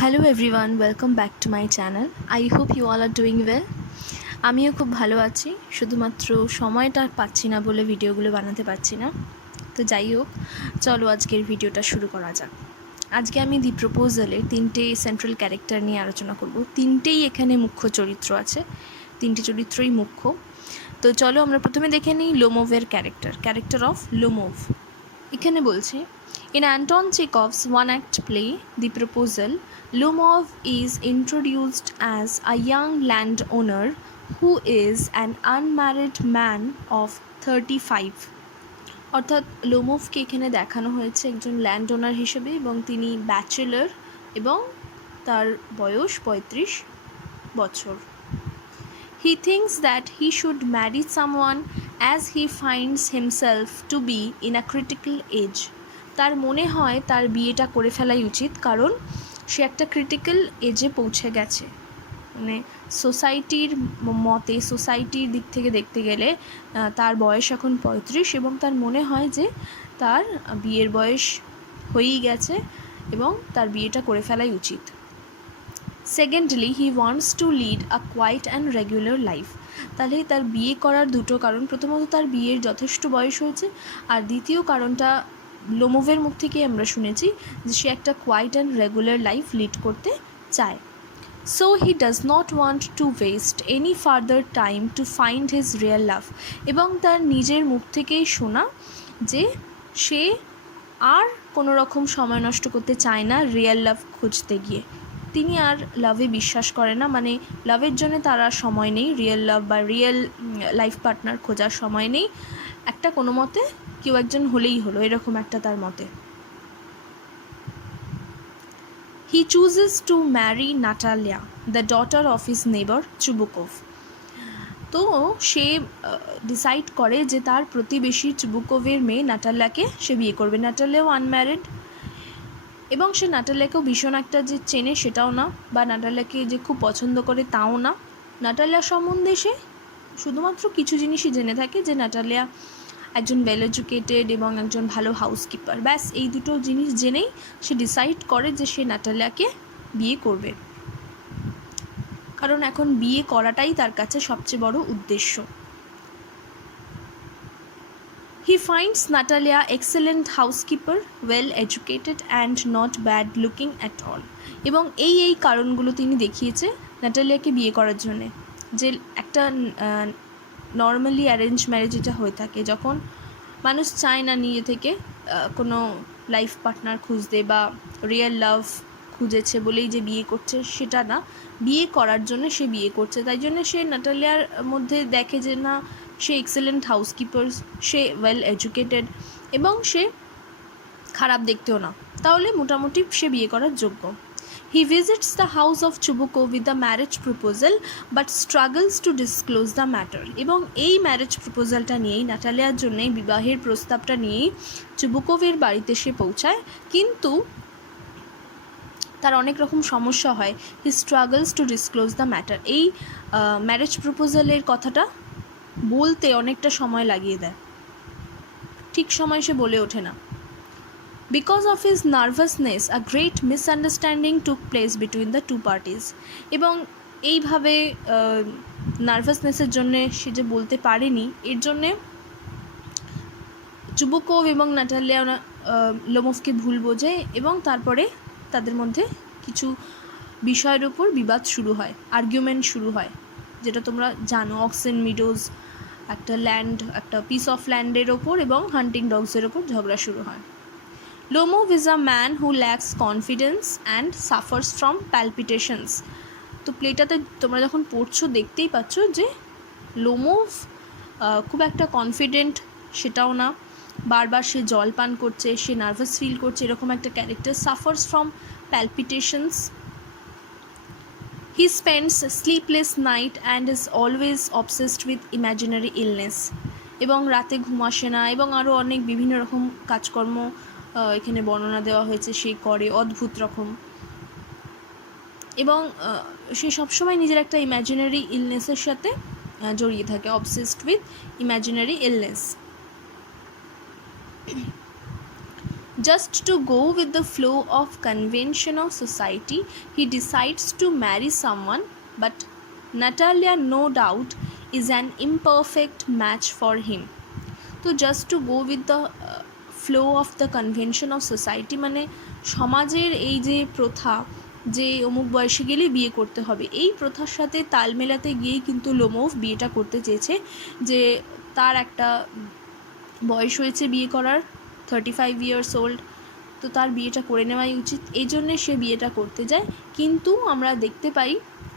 Hello everyone, welcome back to my channel. I hope you all are doing well. আমিও খুব ভালো আছি, শুধুমাত্র সময়টা পাচ্ছি না বলে ভিডিওগুলো বানাতে পারছি না। তো যাই হোক, চলো আজকের ভিডিওটা শুরু করা যাক। আজকে আমি দি প্রপোজালের 3টে সেন্ট্রাল ক্যারেক্টার নিয়ে আলোচনা করব। 3টেই এখানে মুখ্য চরিত্র আছে, 3টে চরিত্রই মুখ্য। তো চলো আমরা প্রথমে দেখে নিই লোমোভের ক্যারেক্টার অফ লোমোভ। এখানে বলছে, in Anton Chekhov's one-act play, The Proposal, Lomov is introduced as a young landowner who is an unmarried man of 35. অর্থাৎ লোমোভকে এখানে দেখানো হয়েছে একজন ল্যান্ড ওনার হিসেবে, এবং তিনি ব্যাচেলর এবং তার বয়স 35 বছর। He thinks that he should marry someone as he finds himself to be in a critical age. তার মনে হয় তার বিয়েটা করে ফেলাই উচিত, কারণ সে একটা ক্রিটিক্যাল এজে পৌঁছে গেছে। মানে সোসাইটির মতে, সোসাইটির দিক থেকে দেখতে গেলে তার বয়স এখন 35 এবং তার মনে হয় যে তার বিয়ের বয়স হয়েই গেছে এবং তার বিয়েটা করে ফেলাই উচিত। Secondly, he wants to lead a quiet and regular life. তাহলে তার বিয়ে করার দুটো কারণ, প্রথমত তার বিয়ের যথেষ্ট বয়স হয়েছে, আর দ্বিতীয় কারণটা লোমোভের মুখ থেকে আমরা শুনেছি যে সে একটা quiet and regular life lead করতে চায়। So he does not want to waste any further time to find his real love. এবং তার নিজের মুখ থেকেই শোনা যে সে আর কোনো রকম সময় নষ্ট করতে চায় না রিয়েল লাভ খুঁজতে গিয়ে। তিনি আর লাভে বিশ্বাস করে না, মানে লাভের জন্য তার আর সময় নেই, রিয়েল লাভ বা রিয়েল লাইফ পার্টনার খোঁজার সময় নেই। একটা কোনো মতে কেউ একজন হলেই হলো, এরকম একটা তার মতে। He chooses to marry Natalia, the daughter of his neighbour Chubukov. তো সে ডিসাইড করে যে তার প্রতিবেশী চুবুকোভের মেয়ে নাটালিয়াকে সে বিয়ে করবে। নাটালিয়াও আনম্যারিড এবং সে নাটালিয়াকেও ভীষণ একটা যে চেনে সেটাও না, বা নাটালিয়াকে যে খুব পছন্দ করে তাও না। নাটালিয়া সম্বন্ধে সে শুধুমাত্র কিছু জিনিসই জেনে থাকে, যে নাটালিয়া একজন ওয়েল এডুকেটেড এবং একজন ভালো হাউসকিপার। ব্যাস এই দুটো জিনিস জেনেই সে ডিসাইড করে যে সে নাটালিয়াকে বিয়ে করবে, কারণ এখন বিয়ে করাটাই তার কাছে সবচেয়ে বড় উদ্দেশ্য। He finds Natalia excellent housekeeper, well educated and not bad looking at all. এবং এই কারণগুলো তিনি দেখিয়েছে নাটালিয়াকে বিয়ে করার জন্যে। যে একটা নর্মালি অ্যারেঞ্জ ম্যারেজ এটা হয়ে থাকে, যখন মানুষ চায় না নিজে থেকে কোনো লাইফ পার্টনার খুঁজতে বা রিয়েল লাভ খুঁজেছে বলেই যে বিয়ে করছে সেটা না, বিয়ে করার জন্য সে বিয়ে করছে। তাই জন্য সে নাটালিয়ার মধ্যে দেখে যে না, সে এক্সেলেন্ট হাউসকিপার, সে ওয়েল এডুকেটেড এবং সে খারাপ দেখতেও না, তাহলে মোটামুটি সে বিয়ে করার যোগ্য। He visits the house of Chubukov with the marriage proposal but struggles to disclose the matter. এবং এই ম্যারেজ প্রপোজালটা নিয়েই, নাটালিয়ার জন্যে বিবাহের প্রস্তাবটা নিয়েই চুবুকোভের বাড়িতে সে পৌঁছায়, কিন্তু তার অনেক রকম সমস্যা হয়। He struggles to disclose the matter, এই ম্যারেজ প্রপোজালের কথাটা বলতে অনেকটা সময় লাগিয়ে দেয়, ঠিক সময় সে বলে ওঠে না। Because of his nervousness a great misunderstanding took place between the two parties. এবং এইভাবে নার্ভাসনেসের জন্যে সে যে বলতে পারেনি, এর জন্যে চুবুকোভ এবং নাটালিয়া লোমোভকে ভুল বোঝে এবং তারপরে তাদের মধ্যে কিছু বিষয়ের উপর বিবাদ শুরু হয়, আর্গুমেন্ট শুরু হয়, যেটা তোমরা জানো। অক্সেন মিডোজ একটা ল্যান্ড, একটা পিস অফ ল্যান্ডের ওপর এবং হান্টিং ডগসের ওপর ঝগড়া শুরু হয়। Lomov is a man who lakhs confidence and suffers from প্যালপিটেশনস। তো প্লেটাতে তোমরা যখন পড়ছো দেখতেই পাচ্ছ যে লোমোভ খুব একটা কনফিডেন্ট সেটাও না, বারবার সে জল পান করছে, সে নার্ভাস ফিল করছে, এরকম একটা character. Suffers from প্যালপিটেশনস। He spends sleepless night and is always obsessed with imaginary illness. এবং রাতে ঘুম আসে না এবং আরও অনেক বিভিন্ন রকম কাজকর্ম এখানে বর্ণনা দেওয়া হয়েছে সে করে, অদ্ভুত রকম। এবং সে সবসময় নিজের একটা ইম্যাজিনারি ইলনেসের সাথে জড়িয়ে থাকে, obsessed with imaginary illness. Just to go with the flow of convention of society, he decides to marry someone, but Natalia, no doubt, is an imperfect match for him. তো just to go with the flow of the convention of society, মানে সমাজের এই যে প্রথা যে অমুক বয়সে গেলে বিয়ে করতে হবে, এই প্রথার সাথে তাল মেলাতে গিয়েই কিন্তু লোমোভ বিয়েটা করতে চেয়েছে। যে তার একটা বয়স হয়েছে বিয়ে করার, 35 ইয়ার্স ওল্ড, তো তার বিয়েটা করে নেওয়াই উচিত, এই জন্যে সে বিয়েটা করতে যায়। কিন্তু আমরা দেখতে পাই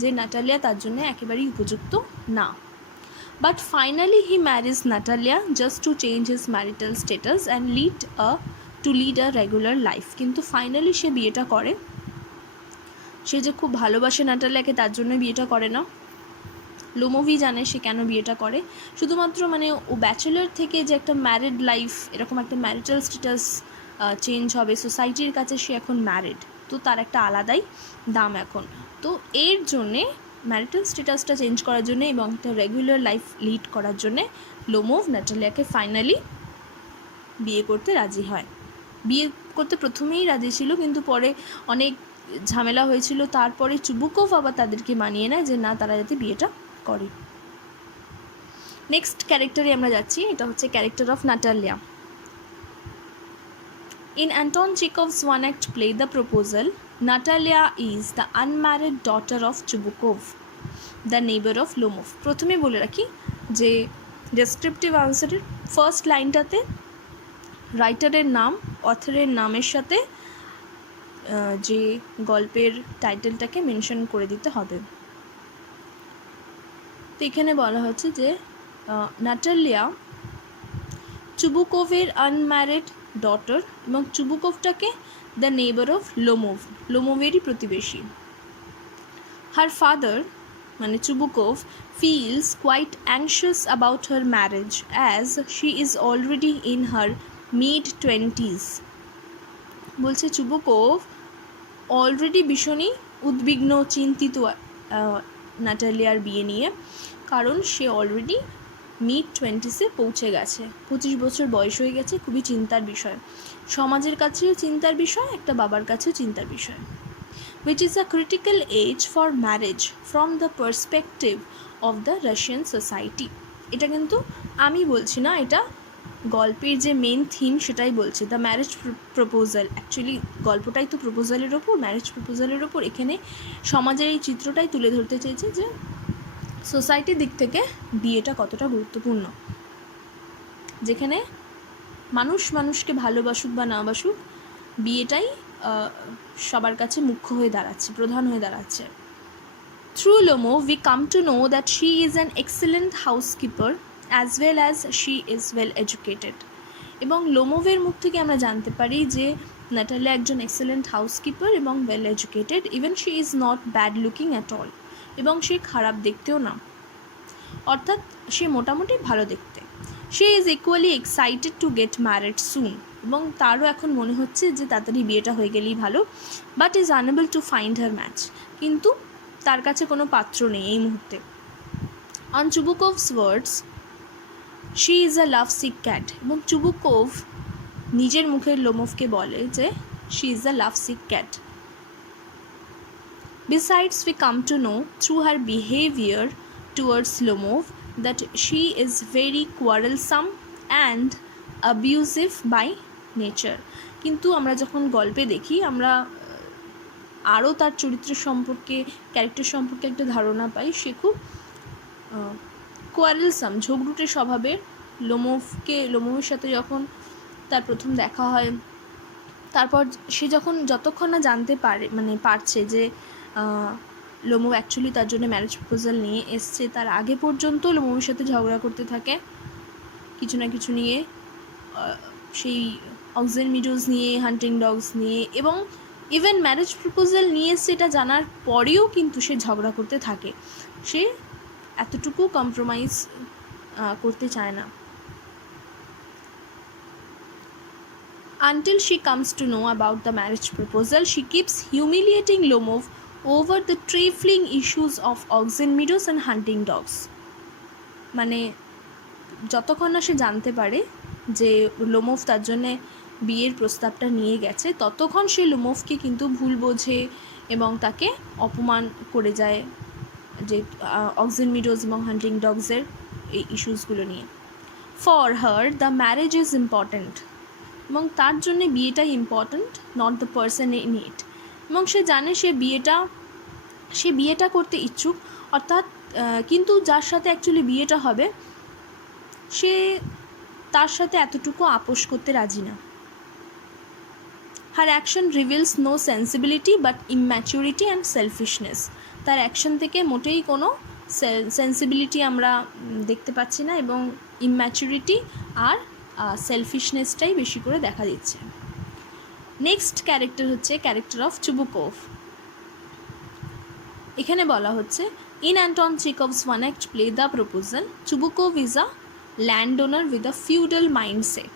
যে নাটালিয়া তার জন্য একেবারেই উপযুক্ত না। But finally he marries Natalia just to change his marital status and lead a regular life. কিন্তু ফাইনালি সে বিয়েটা করে। সে যে খুব ভালোবাসে নাটালিয়াকে তার জন্য বিয়েটা করে না। লোমোভই জানে সে কেন বিয়েটা করে, শুধুমাত্র মানে ও ব্যাচেলার থেকে যে একটা ম্যারিড লাইফ, এরকম একটা ম্যারিটাল স্ট্যাটাস চেঞ্জ হবে, সোসাইটির কাছে সে এখন ম্যারিড, তো তার একটা আলাদাই দাম এখন। তো এর জন্যে ম্যারিটাল স্ট্যাটাসটা চেঞ্জ করার জন্য এবং একটা রেগুলার লাইফ লিড করার জন্যে লোমোভ নাটালিয়াকে ফাইনালি বিয়ে করতে রাজি হয়। বিয়ে করতে প্রথমেই রাজি ছিল, কিন্তু পরে অনেক ঝামেলা হয়েছিল, তারপরে চুবুকোভ আবার তাদেরকে মানিয়ে নেয় যে না, তারা যাতে বিয়েটা করে। নেক্সট ক্যারেক্টারে আমরা যাচ্ছি, এটা হচ্ছে character of Natalia. In Anton Chekhov's one-act play The Proposal, Natalia is the unmarried daughter of Chubukov, the neighbor of Lomov. প্রথমে বলে রাখি যে ডেসক্রিপটিভ আনসারের ফার্স্ট লাইনটাতে রাইটারের নাম, অথরের নামের সাথে যে গল্পের টাইটেলটাকে মেনশন করে দিতে হবে। তো এখানে বলা হচ্ছে যে নাটালিয়া চুবুকোভের আনম্যারিড ডটার, এবং চুবুকোভটাকে দ্য নেইবার অফ লোমোভ, লোমোভেরই প্রতিবেশী। হার ফাদার মানে চুবুকোভ feels quite anxious about her marriage as she is already in her mid-20s. বলছে চুবুকোভ অলরেডি ভীষণই উদ্বিগ্ন, চিন্তিত নাটালিয়ার বিয়ে নিয়ে, কারণ সে অলরেডি mid-20s পৌঁছে গেছে, 25 বছর বয়স হয়ে গেছে। খুবই চিন্তার বিষয়, সমাজের কাছেও চিন্তার বিষয়, একটা বাবার কাছেও চিন্তার বিষয়। which is a critical age for marriage from the perspective of the Russian society. এটা কিন্তু আমি বলছি না, এটা গল্পের যে মেন থিম সেটাই বলছে, দ্য ম্যারেজ প্রপোজাল। অ্যাকচুয়ালি গল্পটাই তো প্রপোজালের ওপর, ম্যারেজ প্রপোজালের ওপর। এখানে সমাজের এই চিত্রটাই তুলে ধরতে চেয়েছে যে সোসাইটির দিক থেকে বিয়েটা কতটা গুরুত্বপূর্ণ, যেখানে মানুষ মানুষকে ভালোবাসুক বা না বাসুক, বিয়েটাই সবার কাছে মুখ্য হয়ে দাঁড়াচ্ছে, প্রধান হয়ে দাঁড়াচ্ছে। Through Lomov we come to know that she is an excellent housekeeper as well as she is well educated. এবং লোমোভের মুখ থেকে আমরা জানতে পারি যে নাটালিয়া একজন এক্সেলেন্ট হাউসকিপার এবং well educated, even she is not bad looking at all, এবং সে খারাপ দেখতেও না, অর্থাৎ সে মোটামুটি ভালো দেখতে। She is equally excited to get married soon, এবং তারও এখন মনে হচ্ছে যে তাড়াতাড়ি বিয়েটা হয়ে গেলেই ভালো, but is unable to find her match, কিন্তু তার কাছে কোনো পাত্র নেই এই মুহূর্তে। On Chubukov's words, she is a love sick cat, এবং চুবুকোভ নিজের মুখের লোমোভকে বলে যে she is a love sick cat. Besides, we come to know through her behavior towards Lomov that she is very quarrelsome and abusive by nature. কিন্তু আমরা যখন গল্পে দেখি, আমরা আরও তার চরিত্র সম্পর্কে, ক্যারেক্টার সম্পর্কে একটা ধারণা পাই। সে খুব কোয়ারেলসাম, ঝগড়ুটে স্বভাবের। লোমোভের সাথে যখন তার প্রথম দেখা হয়, তারপর সে যতক্ষণ না জানতে পারছে যে লোমোভ অ্যাকচুয়ালি তার জন্য ম্যারেজ প্রপোজাল নিয়ে এসছে, তার আগে পর্যন্ত লোমোভের সাথে ঝগড়া করতে থাকে কিছু না কিছু নিয়ে, সেই অক্সেন মিডোজ নিয়ে, হান্টিং ডগস নিয়ে, এবং ইভেন ম্যারেজ প্রপোজাল নিয়ে এসছে এটা জানার পরেও কিন্তু সে ঝগড়া করতে থাকে। সে এতটুকু কম্প্রোমাইজ করতে চায় না। Until she comes to know about the marriage proposal, she keeps humiliating Lomov over the trifling issues of oxen meadows and hunting dogs. মানে যতক্ষণ না সে জানতে পারে যে লোমোভ তার জন্যে বিয়ের প্রস্তাবটা নিয়ে গেছে ততক্ষণ সে লোমোভকে কিন্তু ভুল বোঝে এবং তাকে অপমান করে যায় যে অক্সেন মিডোজ এবং হান্টিং ডগসের এই ইস্যুসগুলো নিয়ে। For her the marriage is important, এবং তার জন্যে বিয়েটাই important, not the person in it. এবং সে জানে সে বিয়েটা করতে ইচ্ছুক, অর্থাৎ কিন্তু যার সাথে অ্যাকচুয়ালি বিয়েটা হবে সে তার সাথে এতটুকু আপোষ করতে রাজি না। Her action reveals no sensibility but immaturity and selfishness. তার অ্যাকশন থেকে মোটেই কোনো সেন্সিবিলিটি আমরা দেখতে পাচ্ছি না, এবং ইম্যাচুরিটি আর সেলফিশনেসটাই বেশি করে দেখা দিচ্ছে। নেক্সট ক্যারেক্টার হচ্ছে ক্যারেক্টার অফ চুবুকোভ। এখানে বলা হচ্ছে, in Anton Chekhov's one act play the proposal, Chubukov is a land owner with a feudal mindset.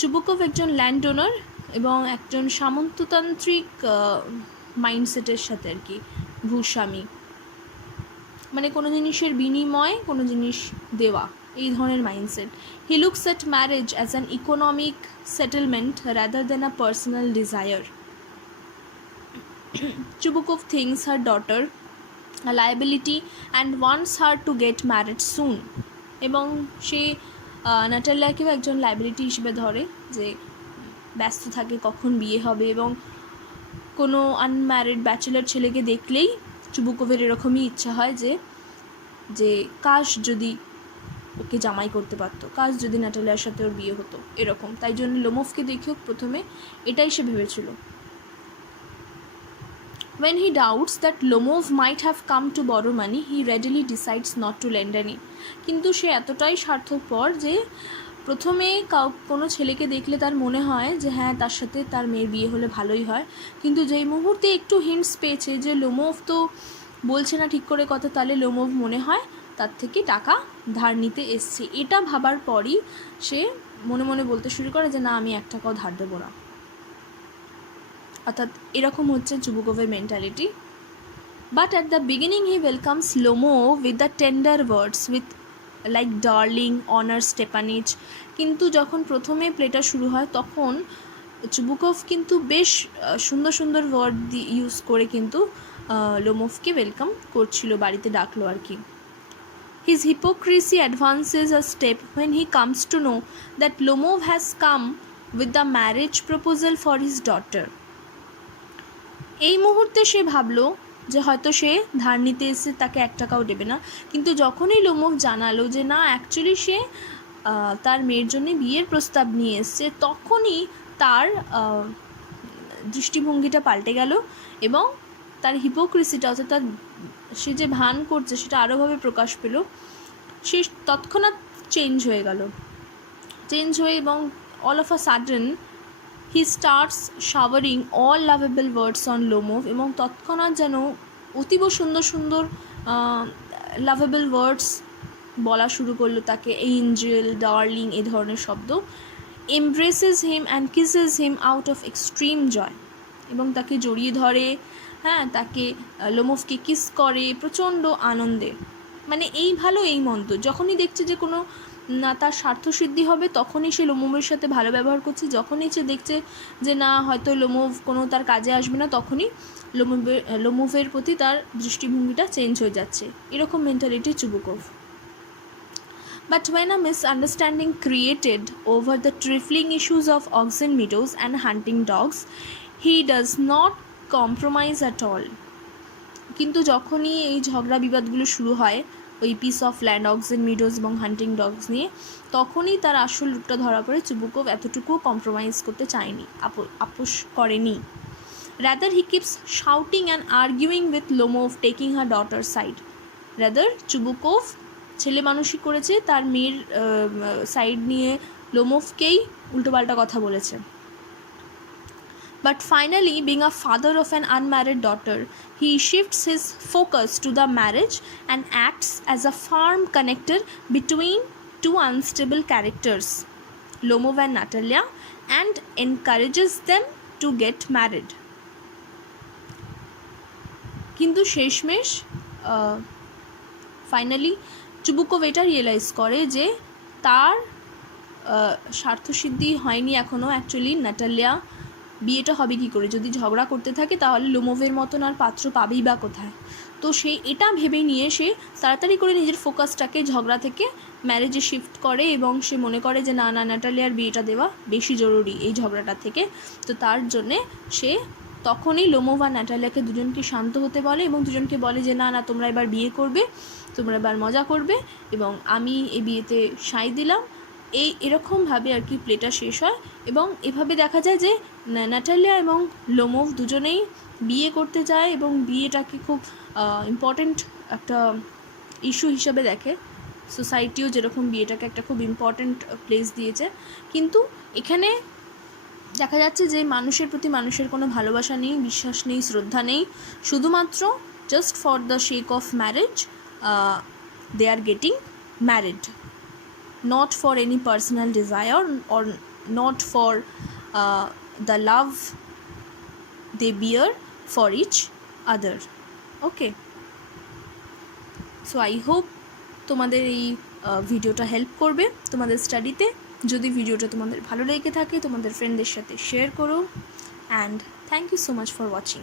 Chubukov একজন ল্যান্ড ওনার এবং একজন সামন্ততান্ত্রিক মাইন্ডসেটের সাথে আর কি, ভূস্বামী, মানে কোনো জিনিসের বিনিময়ে কোনো জিনিস দেওয়া, এই ধরনের mindset. He looks at marriage as an economic settlement rather than a personal desire. Chubukov thinks her daughter a liability and wants her to get married soon. এবং সে নাটালিয়াকেও একজন লাইবিলিটি হিসেবে ধরে, যে ব্যস্ত থাকে কখন বিয়ে হবে, এবং কোনো আনম্যারিড ব্যাচেলার ছেলেকে দেখলেই চুবুকোভের এরকমই ইচ্ছা হয় যে কাশ যদি ওকে জামাই করতে পারতো, কাশ যদি নাটালিয়ার সাথে ওর বিয়ে হতো, এরকম। তাই জন্য লোমোভকে দেখেও প্রথমে এটাই সে ভেবেছিল। When he doubts that Lomov might have come to borrow money, he readily decides not to lend any. কিন্তু সে এতটাই স্বার্থপর যে প্রথমে কোনো ছেলেকে দেখলে তার মনে হয় যে হ্যাঁ তার সাথে তার মেয়ের বিয়ে হলে ভালোই হয়, কিন্তু যেই মুহূর্তে একটু হিন্টস পেয়েছে যে লোমোভ তো বলছে না ঠিক করে কথা, তাহলে লোমোভ মনে হয় তার থেকে টাকা ধার নিতে এসছে। এটা ভাবার পরই সে মনে মনে বলতে শুরু করে যে না, আমি 1 টাকাও ধার দেবো না। অর্থাৎ এরকম হচ্ছে চুবুকোভের mentality. But at the beginning he welcomes Lomov with the tender words with like darling, honour, Stepanich. কিন্তু যখন প্রথমে প্লেটা শুরু হয় তখন চুবুকোভ কিন্তু বেশ সুন্দর সুন্দর ওয়ার্ড ইউজ করে কিন্তু লোমোভকে ওয়েলকাম করছিল, বাড়িতে ডাকলো আর কি। His hypocrisy advances a step when he comes to know that Lomov has come with the marriage proposal for his daughter. এই মুহূর্তে সে ভাবলো যে হয়তো সে ধার নিতে এসে তাকে 1 টাকাও দেবে না, কিন্তু যখনই লোমোভ জানালো যে না অ্যাকচুয়ালি সে তার মেয়ের জন্য বিয়ের প্রস্তাব নিয়ে এসছে, তখনই তার দৃষ্টিভঙ্গিটা পাল্টে গেল এবং তার হিপোক্রিসিটা, অর্থাৎ তার সে যে ভান করছে সেটা আরোভাবে প্রকাশ পেল। সে তৎক্ষণাৎ চেঞ্জ হয়ে এবং all of a sudden he starts showering all lovable words on Lomov, এবং তৎক্ষণাৎ যেন অতীব সুন্দর সুন্দর লাভেবল ওয়ার্ডস বলা শুরু করলো তাকে, এঞ্জেল, ডার্লিং, এই ধরনের শব্দ। Embraces him and kisses him out of extreme joy, এবং তাকে জড়িয়ে ধরে, হ্যাঁ তাকে লোমোভকে কিস করে প্রচণ্ড আনন্দে। মানে এই ভালো এই মন্দ, যখনই দেখছে যে কোনো না তার স্বার্থসিদ্ধি হবে তখনই সে লোমোভের সাথে ভালো ব্যবহার করছে, যখনই সে দেখছে যে না হয়তো লোমোভ কোনো তার কাজে আসবে না তখনই লোমোভের প্রতি তার দৃষ্টিভঙ্গিটা চেঞ্জ হয়ে যাচ্ছে। এরকম mentality চুবুকোভ। But when a misunderstanding created over the trifling issues of Oxen Meadows and hunting dogs, he does not compromise at all. কিন্তু যখনই এই ঝগড়া বিবাদগুলো শুরু হয় ওই piece of land, oxen meadows এবং হান্টিং ডগস নিয়ে, তখনই তার আসল রূপটা ধরা পড়ে। চুবুকোভ এতটুকুও কম্প্রোমাইজ করতে চায়নি, আপোষ করেনি। Rather he keeps shouting and arguing with Lomov, taking her daughter side. Rather চুবুকোভ ছেলে মানুষই করেছে, তার মেয়ের সাইড নিয়ে লোমোভকেই উল্টোপাল্টা কথা বলেছে। But finally, being a father of an unmarried daughter, he shifts his focus to the marriage and acts as a firm connector between two unstable characters, Lomov and Natalia, and encourages them to get married. কিন্তু শেষমেশ finally চুবুকোভ এটা realise করে যে তার স্বার্থসিদ্ধি হয়নি এখনও actually. Natalia বিয়েটা হবে কী করে, যদি ঝগড়া করতে থাকে তাহলে লোমোভের মতন আর পাত্র পাবেই বা কোথায়। তো সে এটা ভেবে নিয়ে সে তাড়াতাড়ি করে নিজের ফোকাসটাকে ঝগড়া থেকে ম্যারেজে শিফট করে এবং সে মনে করে যে না নাটালিয়ার বিয়েটা দেওয়া বেশি জরুরি এই ঝগড়াটা থেকে। তো তার জন্যে সে তখনই লোমোভ আর নাটালিয়াকে দুজনকে শান্ত হতে বলে এবং দুজনকে বলে যে না তোমরা এবার বিয়ে করবে, তোমরা এবার মজা করবে এবং আমি এই বিয়েতে সাই দিলাম। এরকমভাবে আর কি প্লেটা শেষ হয় এবং এভাবে দেখা যায় যে নাটালিয়া এবং লোমোভ দুজনেই বিয়ে করতে যায় এবং বিয়েটাকে খুব ইম্পর্ট্যান্ট একটা ইস্যু হিসাবে দেখে। সোসাইটিও যেরকম বিয়েটাকে একটা খুব ইম্পর্ট্যান্ট প্লেস দিয়েছে, কিন্তু এখানে দেখা যাচ্ছে যে মানুষের প্রতি মানুষের কোনো ভালোবাসা নেই, বিশ্বাস নেই, শ্রদ্ধা নেই। শুধুমাত্র just for the sake of marriage they are getting married, not for any personal desire or not for the love they bear for each other. Okay, so I hope তোমাদের এই ভিডিওটা হেল্প করবে তোমাদের স্টাডিতে। যদি ভিডিওটা তোমাদের ভালো লেগে থাকে তোমাদের ফ্রেন্ডদের সাথে শেয়ার করো, and thank you so much for watching.